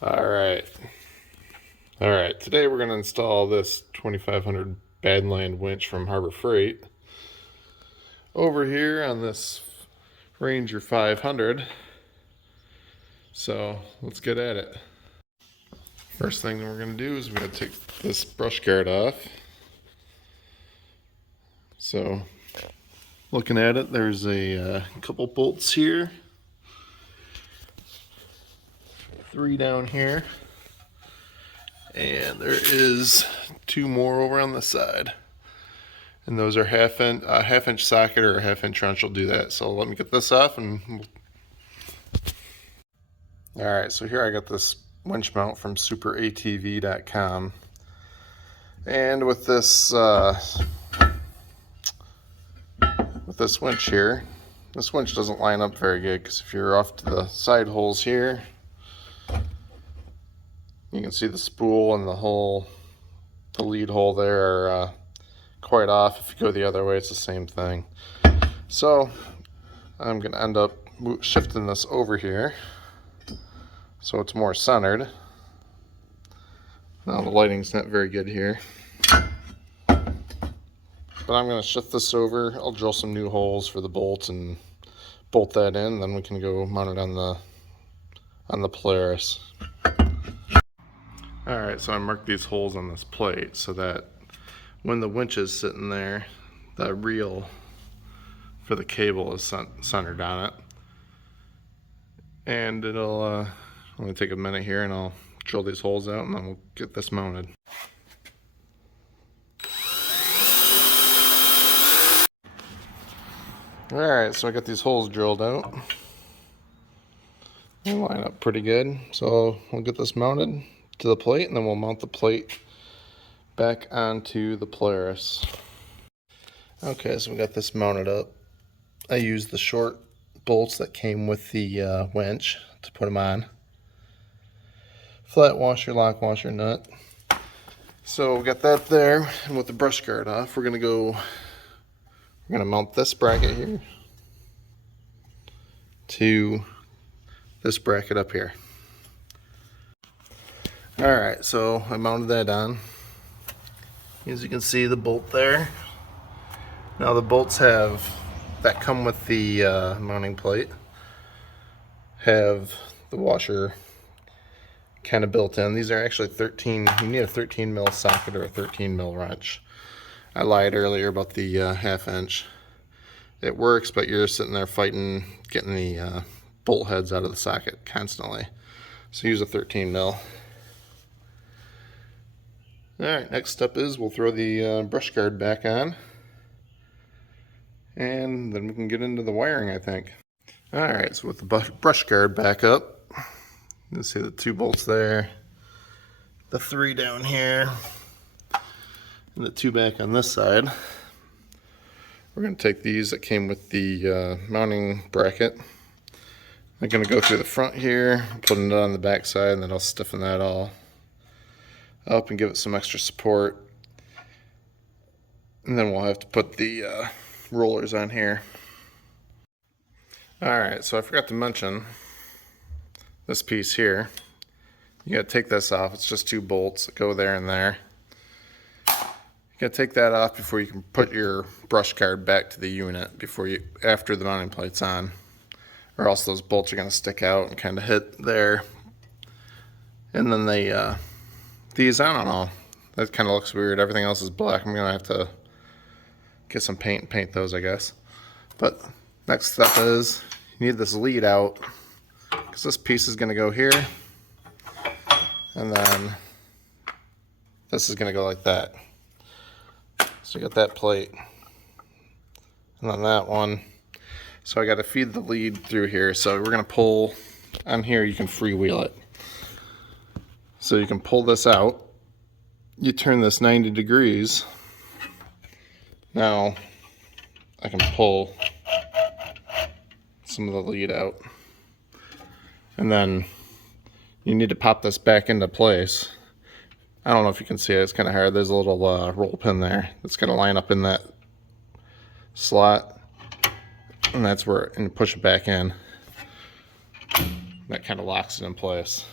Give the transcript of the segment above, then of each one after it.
Alright, today we're going to install this 2500 Badland winch from Harbor Freight over here on this Ranger 500. So let's get at it. First thing we're going to do is we're going to take this brush guard off. So looking at it, there's a couple bolts here, 3 down here, and there is 2 more over on the side. And those are half inch socket or a half-inch wrench will do that. So let me get this off and alright, so here I got this winch mount from superatv.com. And with this winch here, this winch doesn't line up very good because if you're off to the side holes here, you can see the spool and the lead hole there are quite off. If you go the other way, it's the same thing. So I'm going to end up shifting this over here so it's more centered. Now the lighting's not very good here, but I'm going to shift this over. I'll drill some new holes for the bolts and bolt that in, then we can go mount it on the Polaris. Alright, so I marked these holes on this plate so that when the winch is sitting there, the reel for the cable is centered on it. And it'll only take a minute here and I'll drill these holes out and then we'll get this mounted. Alright, so I got these holes drilled out. They line up pretty good. So we'll get this mounted to the plate and then we'll mount the plate back onto the Polaris. Okay, so we got this mounted up. I used the short bolts that came with the winch to put them on. Flat washer, lock washer nut. So we got that there, and with the brush guard off, we're gonna mount this bracket here to this bracket up here. Alright, so I mounted that on. As you can see, the bolt there. Now the bolts that come with the mounting plate have the washer kind of built in. These are actually 13, you need a 13 mil socket or a 13 mil wrench. I lied earlier about the half inch. It works, but you're sitting there fighting getting the bolt heads out of the socket constantly. So use a 13 mil. Alright, next step is we'll throw the brush guard back on. And then we can get into the wiring, I think. Alright, so with the brush guard back up, you can see the 2 bolts there, the 3 down here, and the 2 back on this side. We're going to take these that came with the mounting bracket. I'm going to go through the front here, put it on the back side, and then I'll stiffen that all up and give it some extra support. And then we'll have to put the rollers on here. Alright, so I forgot to mention this piece here. You gotta take this off. It's just 2 bolts that go there and there. You gotta take that off before you can put your brush guard back to the unit after the mounting plate's on, or else those bolts are gonna stick out and kind of hit there. And then these, I don't know, that kind of looks weird. Everything else is black. I'm gonna have to get some paint and paint those, I guess. But next step is you need this lead out, because this piece is going to go here, and then this is going to go like that. So you got that plate, and then that one. So I got to feed the lead through here. So we're going to pull on here. You can freewheel it. So you can pull this out. You turn this 90 degrees. Now I can pull some of the lead out, and then you need to pop this back into place. I don't know if you can see it, it's kind of hard. There's a little roll pin there that's going to line up in that slot, and that's where, and push it back in. That kind of locks it in place.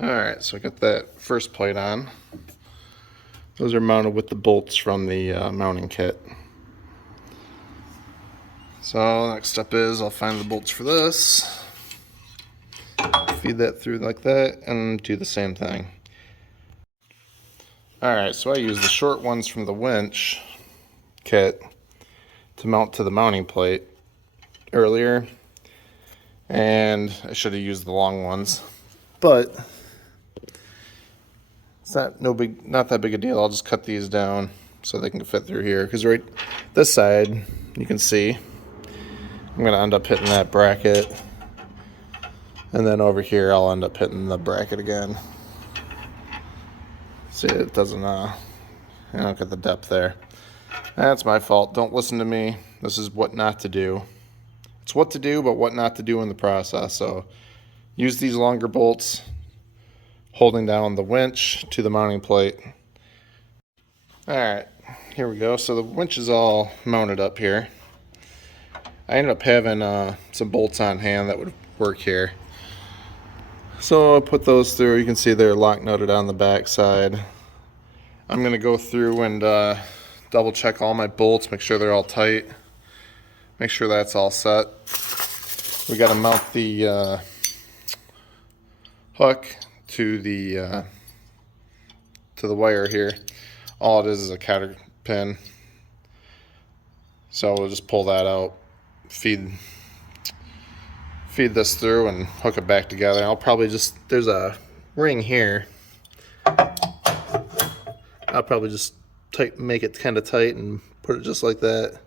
Alright, so I got that first plate on. Those are mounted with the bolts from the mounting kit. So next step is I'll find the bolts for this, feed that through like that, and do the same thing. Alright, so I use the short ones from the Winch kit to mount to the mounting plate earlier, and I should have used the long ones, but it's not that big a deal. I'll just cut these down so they can fit through here, because right this side you can see I'm going to end up hitting that bracket, and then over here I'll end up hitting the bracket again. See, it doesn't, I don't get the depth there. That's my fault. Don't listen to me. This is what not to do. It's what to do, but what not to do in the process. So use these longer bolts, holding down the winch to the mounting plate. Alright, here we go. So the winch is all mounted up here. I ended up having some bolts on hand that would work here. So I'll put those through. You can see they're lock nutted on the back side. I'm going to go through and double check all my bolts, make sure they're all tight, make sure that's all set. We got to mount the hook to the wire here. All it is a cotter pin. So we'll just pull that out, feed this through and hook it back together. I'll probably just, there's a ring here. I'll probably just make it kind of tight and put it just like that,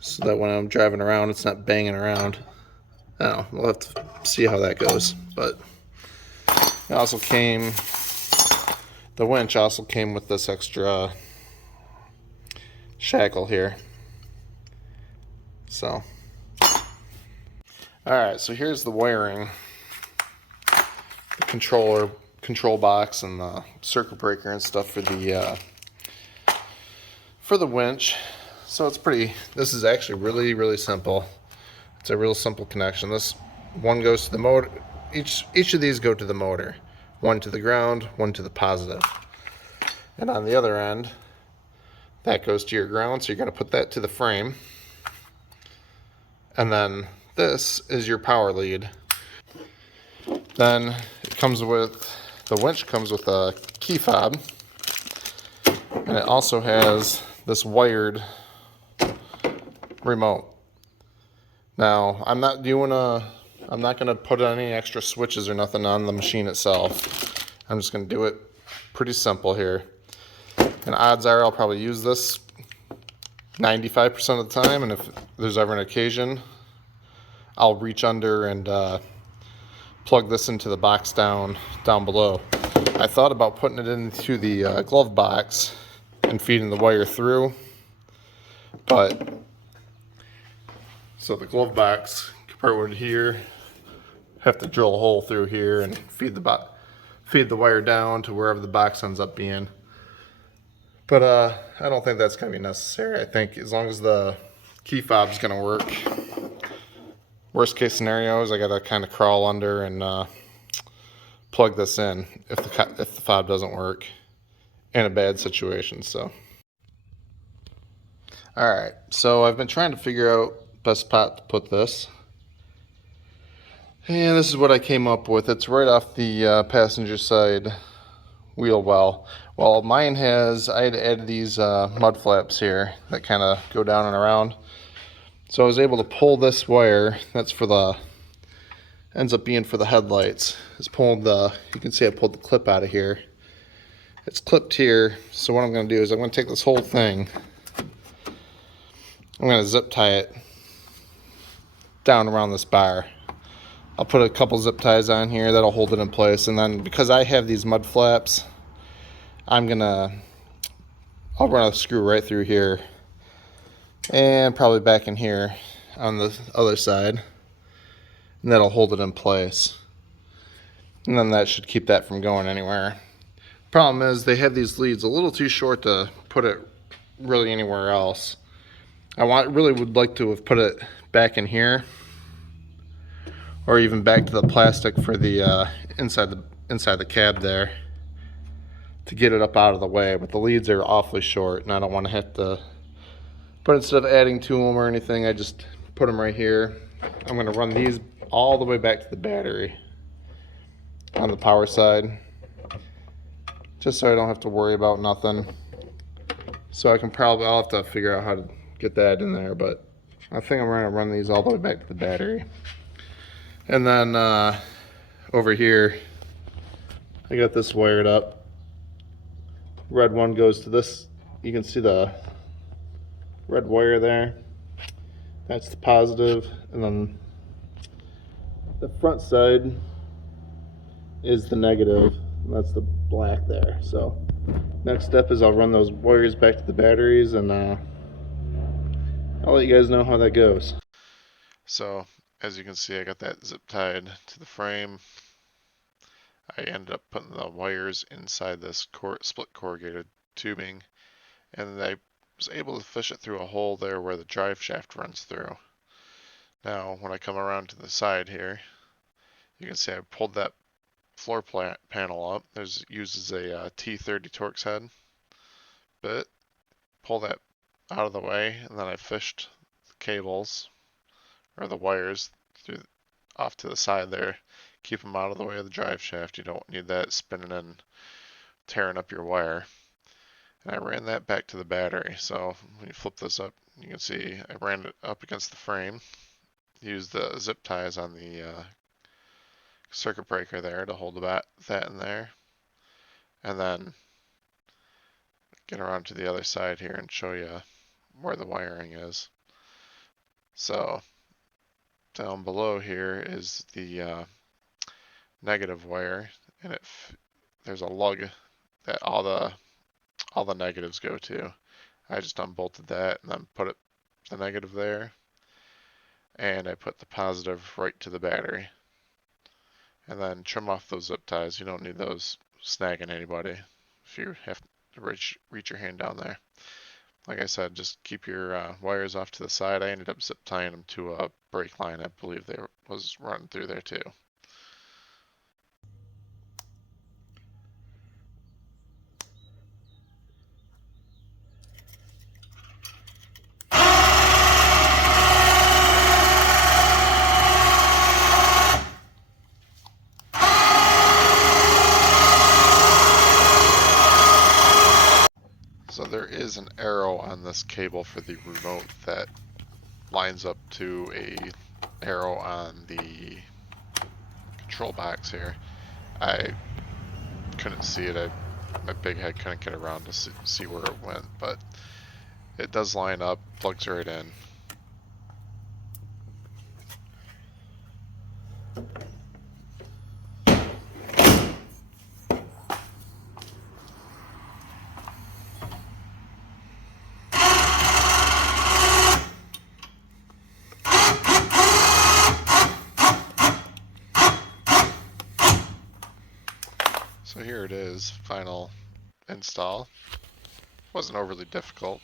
so that when I'm driving around it's not banging around. I don't know, we'll have to see how that goes. But it also came, the winch also came with this extra shackle here. So alright, so here's the wiring, the control box and the circuit breaker and stuff for the winch. So it's this is actually really simple. It's a real simple connection. This one goes to the motor. Each of these go to the motor. One to the ground, one to the positive. And on the other end, that goes to your ground, so you're going to put that to the frame. And then this is your power lead. Then it comes with, the winch comes with a key fob, and it also has this wired remote. Now, I'm not going to put any extra switches or nothing on the machine itself. I'm just going to do it pretty simple here. And odds are I'll probably use this 95% of the time, and if there's ever an occasion, I'll reach under and plug this into the box down below. I thought about putting it into the glove box and feeding the wire through, but so the glove box part here, have to drill a hole through here and feed the wire down to wherever the box ends up being. But I don't think that's going to be necessary. I think as long as the key fob's going to work. Worst case scenario is I got to kind of crawl under and plug this in if the fob doesn't work in a bad situation. So, all right. So I've been trying to figure out best spot to put this, and this is what I came up with. It's right off the passenger side wheel well. Well, mine has, I had added these mud flaps here that kind of go down and around. So I was able to pull this wire, that's for the, ends up being for the headlights. It's pulled you can see I pulled the clip out of here. It's clipped here, so what I'm going to do is I'm going to take this whole thing, I'm going to zip tie it down around this bar. I'll put a couple zip ties on here that'll hold it in place, and then because I have these mud flaps, I'll run a screw right through here and probably back in here on the other side, and that'll hold it in place, and then that should keep that from going anywhere. Problem is they have these leads a little too short to put it really anywhere else. Really would like to have put it back in here, or even back to the plastic for the inside the cab there to get it up out of the way. But the leads are awfully short, and I don't want to have to. But instead of adding to them or anything, I just put them right here. I'm going to run these all the way back to the battery on the power side, just so I don't have to worry about nothing. So I'll have to figure out how to get that in there, but I think I'm going to run these all the way back to the battery. And then over here, I got this wired up. Red one goes to this. You can see the red wire there. That's the positive, and then the front side is the negative, and that's the black there. So next step is I'll run those wires back to the batteries, and I'll let you guys know how that goes. So as you can see, I got that zip tied to the frame. I ended up putting the wires inside this split corrugated tubing, and I was able to fish it through a hole there where the drive shaft runs through. Now when I come around to the side here, you can see I pulled that floor panel up. Uses a T30 torx head bit. Pull that out of the way, and then I fished the cables or the wires off to the side there. Keep them out of the way of the drive shaft. You don't need that spinning and tearing up your wire. And I ran that back to the battery. So when you flip this up, you can see I ran it up against the frame. Used the zip ties on the circuit breaker there to hold that in there. And then get around to the other side here and show you where the wiring is. So down below here is the negative wire, and there's a lug that all the negatives go to. I just unbolted that and then put the negative there, and I put the positive right to the battery. And then trim off those zip ties. You don't need those snagging anybody if you have to reach your hand down there. Like I said, just keep your wires off to the side. I ended up zip tying them to a brake line. I believe they was running through there too. So there is an arrow on this cable for the remote that lines up to a arrow on the control box here. I couldn't see it. My big head couldn't get around to see where it went, but it does line up, plugs right in. So here it is, final install. Wasn't overly difficult.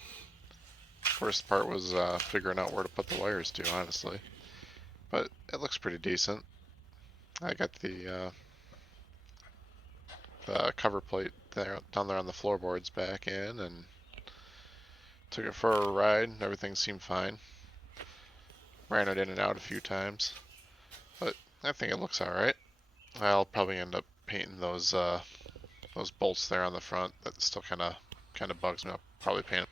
First part was figuring out where to put the wires to, honestly. But it looks pretty decent. I got the cover plate down there on the floorboards back in, and took it for a ride. Everything seemed fine. Ran it in and out a few times, but I think it looks alright. I'll probably end up painting those bolts there on the front. That still kind of bugs me. I'll probably paint them